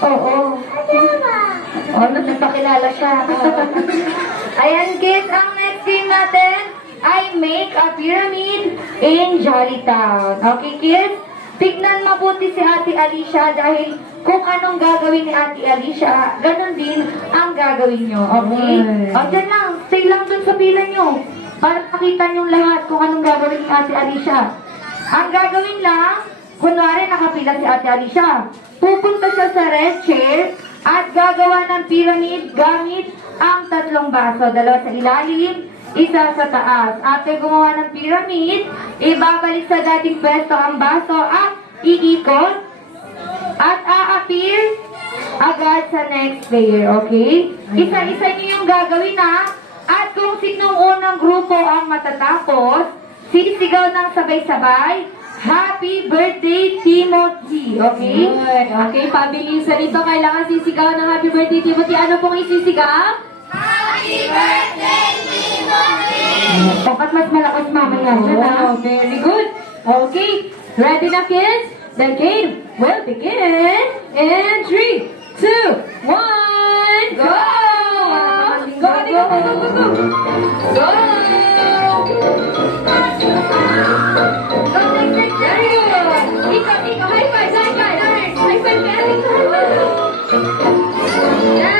Oo. Oh, nagpakilala siya. Ayan, kids, ang next game natin ay make a pyramid in Jolly Town. Okay, kids? Tignan mabuti si Ate Alicia dahil kung anong gagawin ni Ate Alicia, ganun din ang gagawin nyo. Okay? Ay. O, dyan lang. Stay lang dun sa pila nyo. Para makita nyo lahat kung anong gagawin ni Ate Alicia. Ang gagawin lang, kunwari nakapila si Ate Alicia. Pupunta siya sa red chair at gagawa ng pyramid gamit ang tatlong baso. Dalawa sa ilalim, isa sa taas. After gumawa ng pyramid, ibabalik sa dating pwesto ang baso at iikot at a-appear agad sa next player. Okay? Isa-isa niyo yung gagawin ha. At kung sinong unang grupo ang matatapos, sisigaw ng sabay-sabay, Happy Birthday, Timothy! Okay? Okay, pabilisan ito. Kailangan sisigaw ng Happy Birthday, Timothy. Ano pong isisigaw? Happy birthday, Timothy! Dapat mas malakas mamaya dyan ha. Oh, very good. Okay, ready na kids? The game will begin in 3, 2, 1, go! Go, go, go, go, go, go! Go! Go, next, next, Very good! Ikaw, high five, high five! High five, very good! next.